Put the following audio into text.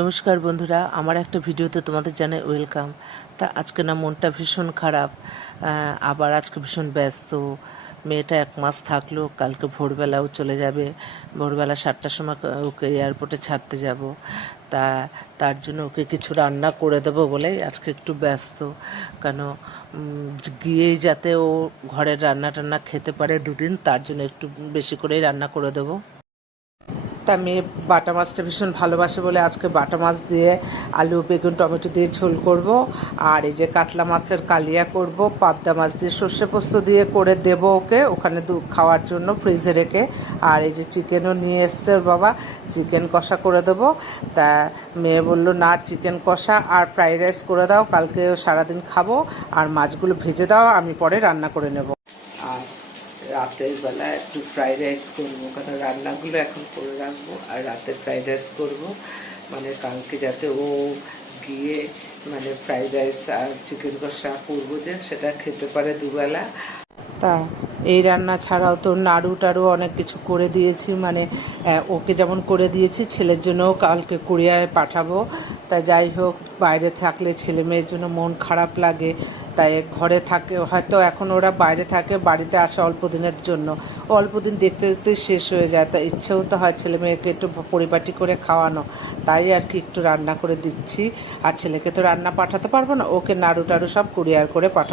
নমস্কার বন্ধুরা, আমার একটা ভিডিওতে তোমাদের জানাই ওয়েলকাম। তা আজকে না মনটা ভীষণ খারাপ, আবার আজকে ভীষণ ব্যস্ত। মেয়েটা 1 মাস থাকলো, কালকে ভোরবেলাও চলে যাবে। ভোরবেলা 7টার সময় ওকে এয়ারপোর্টে ছাড়তে যাব। তা তার জন্য ওকে কিছু রান্না করে দেবো বলেই আজকে একটু ব্যস্ত। কেন গিয়েই যাতে ও ঘরের রান্না টান্না খেতে পারে দুদিন, তার জন্য একটু বেশি করেই রান্না করে দেবো। তা মেয়ে বাটা মাছটা ভীষণ ভালোবাসে বলে আজকে বাটা মাছ দিয়ে আলু বেগুন টমেটো দিয়ে ঝোল করব। আর এই যে কাতলা মাছের কালিয়া করব, পাবদা মাছ দিয়ে সর্ষে পোস্ত দিয়ে করে দেবো ওকে ওখানে খাওয়ার জন্য ফ্রিজে রেখে। আর এই যে চিকেনও নিয়ে এসছে ওর বাবা, চিকেন কষা করে দেবো। তা মেয়ে বলল না, চিকেন কষা আর ফ্রাইড রাইস করে দাও, কালকে সারাদিন খাবো, আর মাছগুলো ভেজে দাও, আমি পরে রান্না করে নেব। আর রাতের বেলা একটু ফ্রাইড রাইস করবো, কারণ রান্নাগুলো এখন করে রাখবো আর রাতে ফ্রাইড রাইস করবো। মানে কালকে যাতে ও গিয়ে মানে ফ্রাইড রাইস আর চিকেন কষা করবো যে সেটা খেতে পারে দুবেলা। তা এই রান্না ছাড়াও তো নাড়ু টাড়ু অনেক কিছু করে দিয়েছি, মানে ওকে যেমন করে দিয়েছি ছেলের জন্যও কালকে কুরিয়ারে পাঠাবো। তা যাই হোক, বাইরে থাকলে ছেলে মেয়ের জন্য মন খারাপ লাগে, তাই ঘরে থাকে। হয়তো এখন ওরা বাইরে থাকে, বাড়িতে আসে অল্প দিনের জন্য, অল্প দিন দেখতে দেখতে শেষ হয়ে যায়। তা ইচ্ছেও তো হয় ছেলে মেয়েকে একটু পরিপাটি করে খাওয়ানো, তাই আর কি একটু রান্না করে দিচ্ছি। আর ছেলেকে তো রান্না পাঠাতে পারবো না, ওকে নাড়ু টাড়ু সব কুরিয়ার করে পাঠাবো।